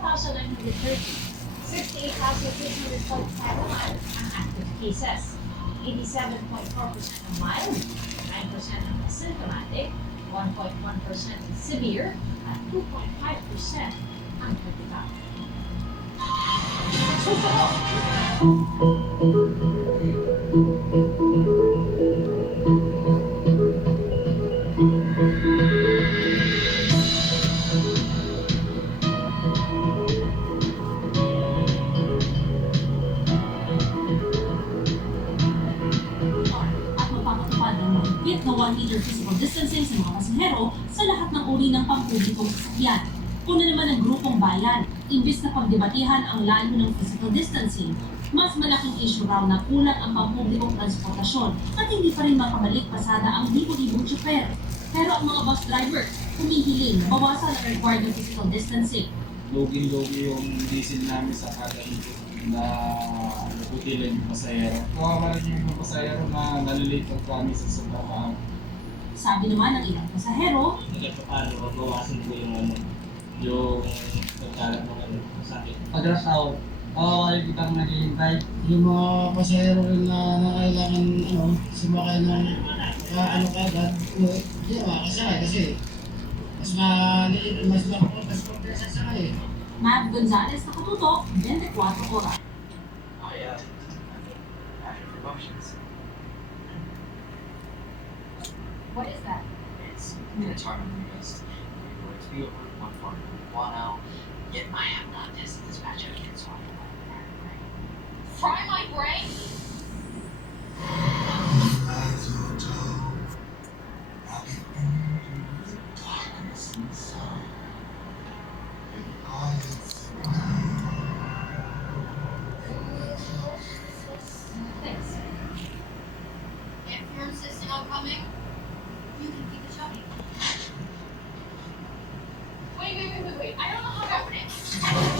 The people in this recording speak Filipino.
4,930. 68,645 naman ang active cases. 87.4% ang mild, 9% ang asymptomatic, 1.1% ang severe, at 2.5% ang critical. Susunod! At magpapatupad ng mahigpit na 1 meter physical distancing sa mga pasahero sa lahat ng uri ng pampublikong sasakyan. Kung naman ang grupong bayan, imbis na pagdebatihan ang layo ng physical distancing, mas malaking issue raw na kulang ang pampublikong transportasyon at hindi pa rin makabalik pasada ang libo-libong tsuper. Pero ang mga bus driver, humihiling na bawasan ang required ng physical distancing. Lugin-lugi yung diesel namin sa kada ikot na butilin yung pasahero. Kawawa rin yung mga pasahero na nalilate pag kami sa sobrang. Sabi naman ng ilang pasahero, Paano mabawasan po yung pagkalat ng sakit. Pag rush hour, kitang naghihintay. Yung mga pasahero rin na kailangan sumakay ng kagad, hindi makakasakay kasi mas maliit, mas compare sa sakay. Matt Gonzalez, nakatutok, 24 oras. After promotions. What is that? It's determined against going to be over 1 now. Yet I have not tested this match out yet, so I don't know. Fry my brain? Thanks. If you're insisting on coming, you can keep the chubby. Wait. I don't know how to open it.